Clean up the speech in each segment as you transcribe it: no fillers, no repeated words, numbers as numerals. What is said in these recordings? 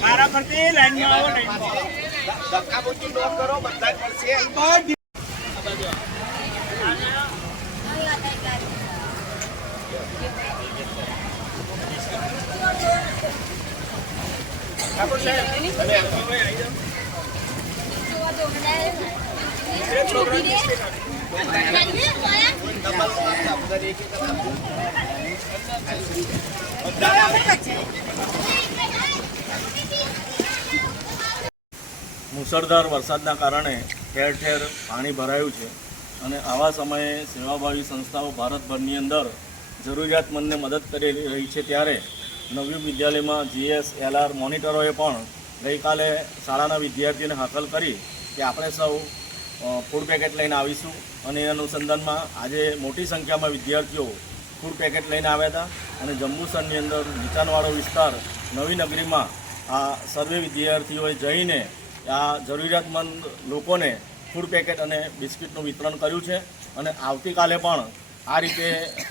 મારા પરથી લાઈનમાં આવો નહીં ધક્કા મુક્કી નોટ કરો બધા પડશે ઠાકોર સાહેબ તમે આવી જાઓ મુસળધાર વરસાદના કારણે ઠેર ઠેર પાણી ભરાયું છે અને આવા સમયે સેવાભાવી સંસ્થાઓ ભારતભરની અંદર જરૂરિયાતમંદને મદદ કરી રહી છે ત્યારે નવયુગ વિદ્યાલયમાં GS LR મોનિટરોએ પણ ગઈકાલે શાળાના વિદ્યાર્થીઓને હાકલ કરી કે આપણે સૌ ફૂડ પેકેટ લઈને આવીશું અને એ અનુસંધાનમાં આજે મોટી સંખ્યામાં વિદ્યાર્થીઓ ફૂડ પેકેટ લઈને આવ્યા હતા અને જંબુસરની અંદર નીચાણવાળો વિસ્તાર નવી નગરીમાં આ સર્વે વિદ્યાર્થીઓએ જઈને આ જરૂરિયાતમંદ લોકોને ફૂડ પેકેટ અને બિસ્કિટનું વિતરણ કર્યું છે અને આવતીકાલે પણ આ રીતે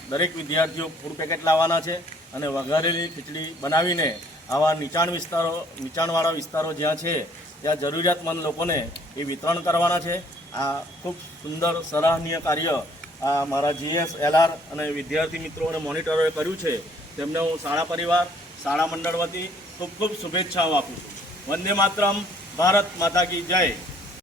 દરેક વિદ્યાર્થીઓ ફૂડ પેકેટ લાવવાના છે અને વઘારેલી ખીચડી બનાવીને આવા નીચાણવાળા વિસ્તારો જ્યાં છે ત્યાં જરૂરિયાતમંદ લોકોને એ વિતરણ કરવાના છે. આ ખૂબ સુંદર સરાહનીય કાર્ય આ મારા GS, LR અને વિદ્યાર્થી મિત્રો અને મોનિટરોએ કર્યું છે. તેમને હું શાળા પરિવાર, શાળા મંડળ વતી ખૂબ ખૂબ શુભેચ્છાઓ આપું છું. વંદે માતરમ. ભારત માતા કી જય.